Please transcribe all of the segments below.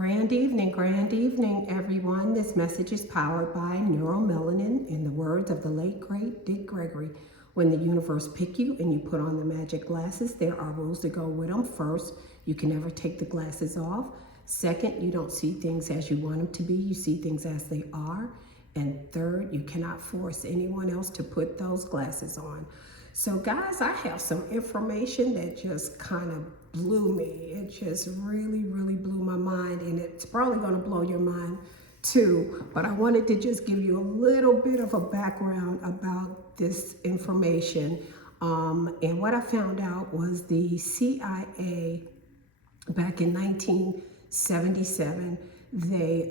Grand evening, everyone. This message is powered by neuromelanin. In the words of the late, great Dick Gregory, when the universe pick you and you put on the magic glasses, there are rules to go with them. First, you can never take the glasses off. Second, you don't see things as you want them to be. You see things as they are. And third, you cannot force anyone else to put those glasses on. So guys, I have some information that just kind of blew me. It just really blew my mind, and it's probably going to blow your mind too. But I wanted to just give you a little bit of a background about this information. And what I found out was the CIA back in 1977, they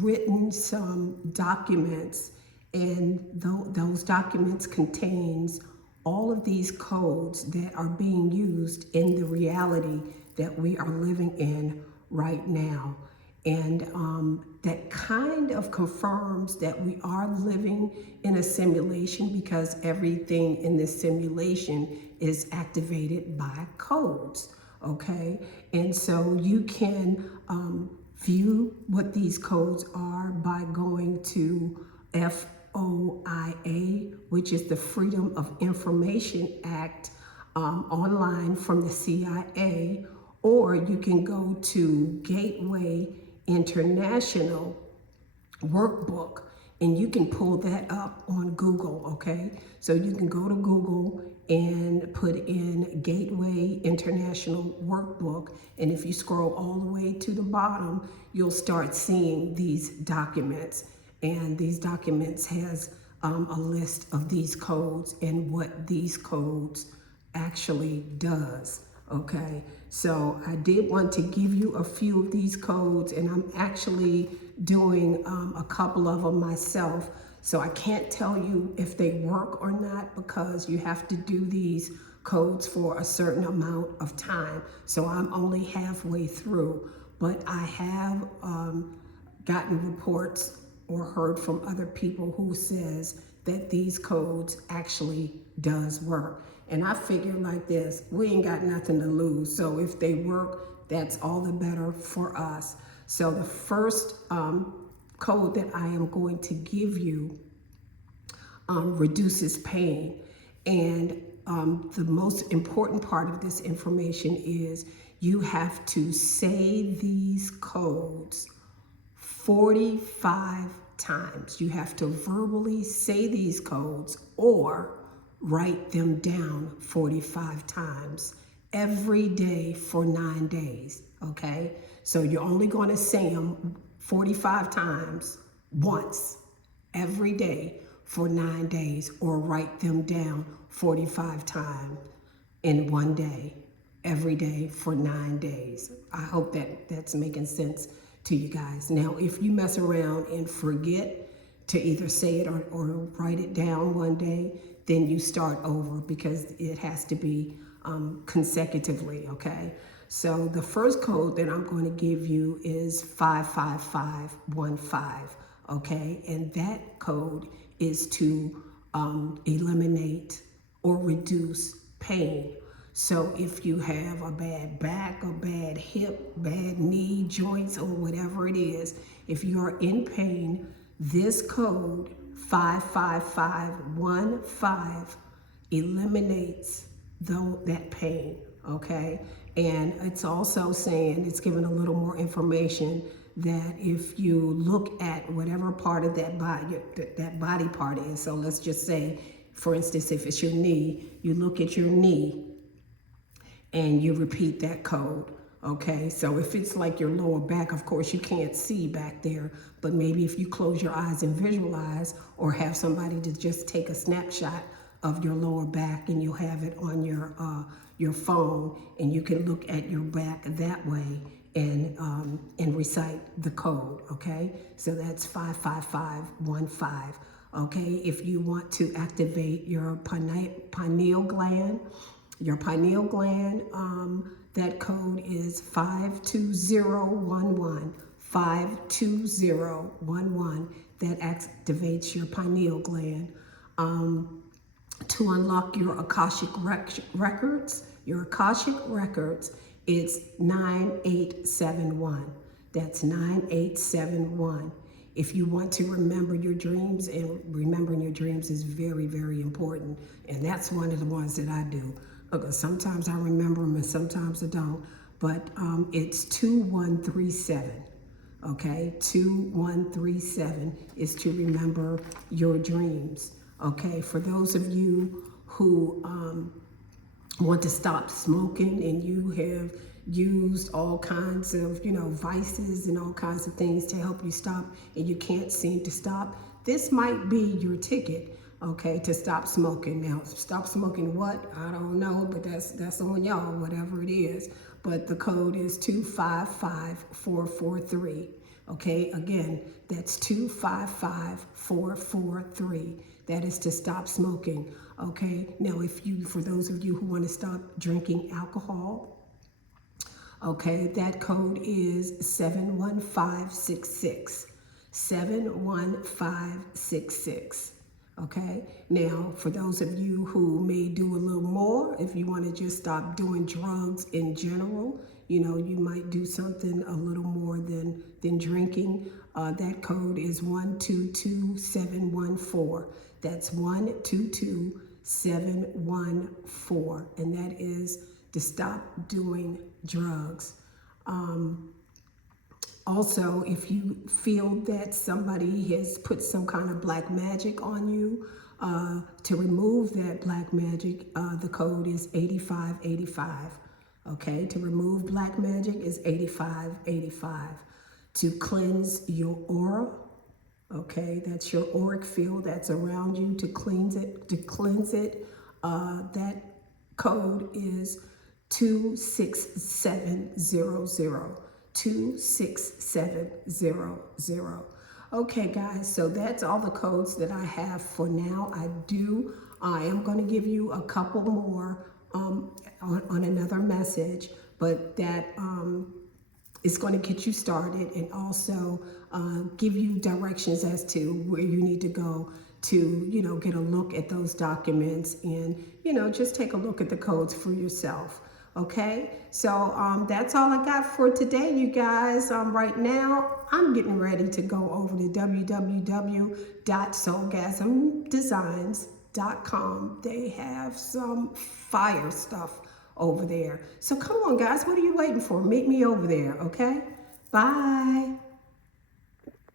written some documents, and those documents contains all of these codes that are being used in the reality that we are living in right now. And that kind of confirms that we are living in a simulation, because everything in this simulation is activated by codes, okay? And so you can view what these codes are by going to FOIA, which is the Freedom of Information Act, online from the CIA, or you can go to Gateway International Workbook, and you can pull that up on Google, okay? So you can go to Google and put in Gateway International Workbook, and if you scroll all the way to the bottom, you'll start seeing these documents. And these documents has a list of these codes and what these codes actually does, okay? So I did want to give you a few of these codes, and I'm actually doing a couple of them myself. So I can't tell you if they work or not, because you have to do these codes for a certain amount of time. So I'm only halfway through, but I have gotten reports or heard from other people who says that these codes actually does work. And I figure like this, we ain't got nothing to lose. So if they work, that's all the better for us. So the first code that I am going to give you reduces pain. And the most important part of this information is you have to say these codes 45 times. You have to verbally say these codes or write them down 45 times every day for 9 days, okay? So you're only going to say them 45 times once every day for 9 days, or write them down 45 times in one day, every day for 9 days. I hope that that's making sense to you guys. Now, if you mess around and forget to either say it or write it down one day, then you start over, because it has to be consecutively, okay? So the first code that I'm going to give you is 55515, okay? And that code is to eliminate or reduce pain. So if you have a bad back, a bad hip, bad knee, joints, or whatever it is, if you are in pain, this code 55515 eliminates that pain, okay? And it's also saying, it's giving a little more information that if you look at whatever part of that body part is, so let's just say, for instance, if it's your knee, you look at your knee and you repeat that code, okay? So if it's like your lower back, of course you can't see back there, but maybe if you close your eyes and visualize, or have somebody to just take a snapshot of your lower back, and you'll have it on your phone, and you can look at your back that way and recite the code, okay? So that's 55515. Okay, if you want to activate your pineal gland, that code is 52011. 52011. That activates your pineal gland. To unlock your Akashic records It's 9871. That's 9871. If you want to remember your dreams, and remembering your dreams is very, very important. And that's one of the ones that I do. Okay, sometimes I remember them and sometimes I don't. But it's 2137. Okay, 2137 is to remember your dreams. Okay, for those of you who want to stop smoking and you have used all kinds of, vices and all kinds of things to help you stop and you can't seem to stop, this might be your ticket, okay, to stop smoking. Now, stop smoking what? I don't know, but that's on y'all, whatever it is. But the code is 255443. Okay, again, that's 255443. That is to stop smoking. Okay, now for those of you who want to stop drinking alcohol, okay, that code is 71566. 71566. Okay, now for those of you who may do a little more, if you want to just stop doing drugs in general, you might do something a little more than drinking. That code is 122714. That's 122714, and that is to stop doing drugs. Also, if you feel that somebody has put some kind of black magic on you, to remove that black magic, the code is 8585. Okay, to remove black magic is 8585. To cleanse your aura, okay, that's your auric field that's around you, to cleanse it, that code is 26700. 26700. Okay, guys, so that's all the codes that I have for now. I am going to give you a couple more on another message, but that is going to get you started and also give you directions as to where you need to go to, get a look at those documents and, just take a look at the codes for yourself. Okay, so that's all I got for today, you guys. Right now, I'm getting ready to go over to www.soulgasmdesigns.com. They have some fire stuff over there. So come on, guys, what are you waiting for? Meet me over there, okay? Bye.